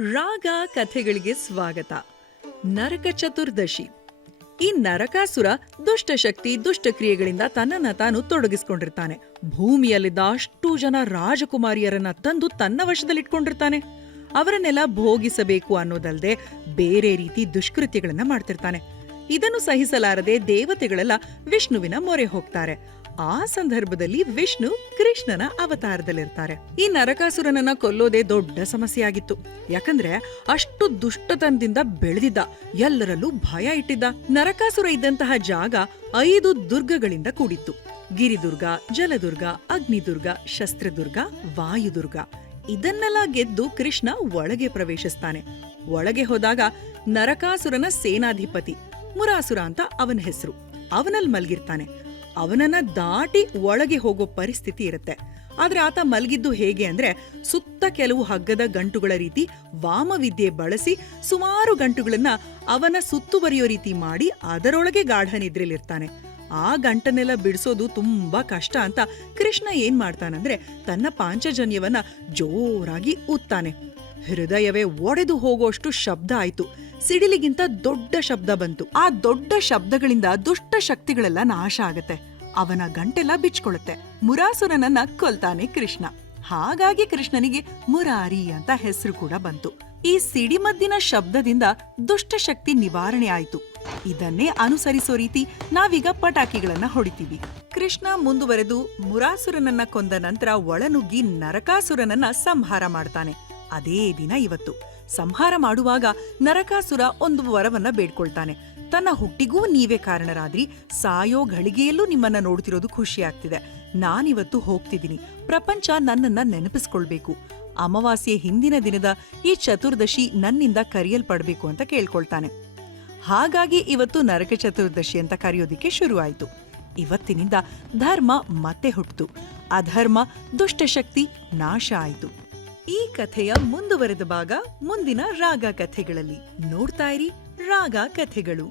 ರಾಗ ಕಥೆಗಳಿಗೆ ಸ್ವಾಗತ. ನರಕ ಚತುರ್ದಶಿ. ಈ ನರಕಾಸುರ ದುಷ್ಟಶಕ್ತಿ ದುಷ್ಟಕ್ರಿಯೆಗಳಿಂದ ತನ್ನನ್ನ ತಾನು ತೊಡಗಿಸ್ಕೊಂಡಿರ್ತಾನೆ. ಭೂಮಿಯಲ್ಲಿದ್ದ ಅಷ್ಟು ಜನ ರಾಜಕುಮಾರಿಯರನ್ನ ತಂದು ತನ್ನ ವಶದಲ್ಲಿಟ್ಕೊಂಡಿರ್ತಾನೆ. ಅವರನ್ನೆಲ್ಲ ಭೋಗಿಸಬೇಕು ಅನ್ನೋದಲ್ದೆ ಬೇರೆ ರೀತಿ ದುಷ್ಕೃತ್ಯಗಳನ್ನ ಮಾಡ್ತಿರ್ತಾನೆ. ಇದನ್ನು ಸಹಿಸಲಾರದೆ ದೇವತೆಗಳೆಲ್ಲ ವಿಷ್ಣುವಿನ ಮೊರೆ ಹೋಗ್ತಾರೆ. ಆ ಸಂದರ್ಭದಲ್ಲಿ ವಿಷ್ಣು ಕೃಷ್ಣನ ಅವತಾರದಲ್ಲಿರ್ತಾರೆ. ಈ ನರಕಾಸುರನನ್ನ ಕೊಲ್ಲೋದೇ ದೊಡ್ಡ ಸಮಸ್ಯೆ ಆಗಿತ್ತು. ಯಾಕಂದ್ರೆ ಅಷ್ಟು ದುಷ್ಟತನದಿಂದ ಬೆಳೆದಿದ್ದ, ಎಲ್ಲರಲ್ಲೂ ಭಯ ಇಟ್ಟಿದ್ದ. ನರಕಾಸುರ ಇದ್ದಂತಹ ಜಾಗ 5 ದುರ್ಗಗಳಿಂದ ಕೂಡಿತ್ತು. ಗಿರಿದುರ್ಗ, ಜಲದುರ್ಗ, ಅಗ್ನಿದುರ್ಗ, ಶಸ್ತ್ರದುರ್ಗ, ವಾಯುದುರ್ಗ. ಇದನ್ನೆಲ್ಲ ಗೆದ್ದು ಕೃಷ್ಣ ಒಳಗೆ ಪ್ರವೇಶಿಸ್ತಾನೆ. ಒಳಗೆ ಹೋದಾಗ ನರಕಾಸುರನ ಸೇನಾಧಿಪತಿ ಮುರಾಸುರ ಅಂತ ಅವನ ಹೆಸರು, ಅವನಲ್ಲಿ ಮಲ್ಗಿರ್ತಾನೆ. ಅವನನ್ನ ದಾಟಿ ಒಳಗೆ ಹೋಗೋ ಪರಿಸ್ಥಿತಿ ಇರುತ್ತೆ. ಆದ್ರೆ ಆತ ಮಲ್ಗಿದ್ದು ಹೇಗೆ ಅಂದ್ರೆ, ಸುತ್ತ ಕೆಲವು ಹಗ್ಗದ ಗಂಟುಗಳ ರೀತಿ ವಾಮವಿದ್ಯೆ ಬಳಸಿ ಸುಮಾರು ಗಂಟುಗಳನ್ನ ಅವನ ಸುತ್ತುವರಿಯೋ ರೀತಿ ಮಾಡಿ ಅದರೊಳಗೆ ಗಾಢ ನಿದ್ರೆಲಿರ್ತಾನೆ. ಆ ಗಂಟನ್ನೆಲ್ಲ ಬಿಡಿಸೋದು ತುಂಬಾ ಕಷ್ಟ ಅಂತ ಕೃಷ್ಣ ಏನ್ ಮಾಡ್ತಾನಂದ್ರೆ, ತನ್ನ ಪಾಂಚಜನ್ಯವನ್ನ ಜೋರಾಗಿ ಊದ್ತಾನೆ. ಹೃದಯವೇ ಒಡೆದು ಹೋಗೋಷ್ಟು ಶಬ್ದ ಆಯ್ತು. ಸಿಡಿಲಿಗಿಂತ ದೊಡ್ಡ ಶಬ್ದ ಬಂತು. ಆ ದೊಡ್ಡ ಶಬ್ದಗಳಿಂದ ದುಷ್ಟ ಶಕ್ತಿಗಳೆಲ್ಲ ನಾಶ ಆಗತ್ತೆ. ಅವನ ಗಂಟೆಲ್ಲ ಬಿಚ್ಕೊಳ್ಳುತ್ತೆ. ಮುರಾಸುರನನ್ನ ಕೊಲ್ತಾನೆ ಕೃಷ್ಣ. ಹಾಗಾಗಿ ಕೃಷ್ಣನಿಗೆ ಮುರಾರಿ ಅಂತ ಹೆಸರು ಕೂಡ ಬಂತು. ಈ ಸಿಡಿಮದ್ದಿನ ಶಬ್ದದಿಂದ ದುಷ್ಟಶಕ್ತಿ ನಿವಾರಣೆ ಆಯ್ತು. ಇದನ್ನೇ ಅನುಸರಿಸೋ ರೀತಿ ನಾವೀಗ ಪಟಾಕಿಗಳನ್ನ ಹೊಡಿತೀವಿ. ಕೃಷ್ಣ ಮುಂದುವರೆದು ಮುರಾಸುರನನ್ನ ಕೊಂದ ನಂತರ ಒಳನುಗ್ಗಿ ನರಕಾಸುರನನ್ನ ಸಂಹಾರ ಮಾಡ್ತಾನೆ. ಅದೇ ದಿನ ಇವತ್ತು. ಸಂಹಾರ ಮಾಡುವಾಗ ನರಕಾಸುರ ಒಂದು ವರವನ್ನ ಬೇಡ್ಕೊಳ್ತಾನೆ. ತನ್ನ ಹುಟ್ಟಿಗೂ ನೀವೇ ಕಾರಣರಾದ್ರಿ, ಸಾಯೋ ಘಳಿಗೆಯಲ್ಲೂ ನಿಮ್ಮನ್ನ ನೋಡ್ತಿರೋದು ಖುಷಿ ಆಗ್ತಿದೆ. ನಾನಿವತ್ತು ಹೋಗ್ತಿದ್ದೀನಿ, ಪ್ರಪಂಚ ನನ್ನನ್ನ ನೆನಪಿಸ್ಕೊಳ್ಬೇಕು. ಅಮಾವಾಸ್ಯೆ ಹಿಂದಿನ ದಿನದ ಈ ಚತುರ್ದಶಿ ನನ್ನಿಂದ ಕರೆಯಲ್ಪಡ್ಬೇಕು ಅಂತ ಕೇಳ್ಕೊಳ್ತಾನೆ. ಹಾಗಾಗಿ ಇವತ್ತು ನರಕ ಚತುರ್ದಶಿ ಅಂತ ಕರೆಯೋದಿಕ್ಕೆ ಶುರುವಾಯಿತು. ಇವತ್ತಿನಿಂದ ಧರ್ಮ ಮತ್ತೆ ಹುಟ್ಟಿತು, ಅಧರ್ಮ ದುಷ್ಟಶಕ್ತಿ ನಾಶ ಆಯಿತು. ಈ ಕಥೆಯ ಮುಂದುವರೆದ ಭಾಗ ಮುಂದಿನ ರಾಗ ಕಥೆಗಳಲ್ಲಿ. ನೋಡ್ತಾ ಇರಿ ರಾಗ ಕಥೆಗಳು.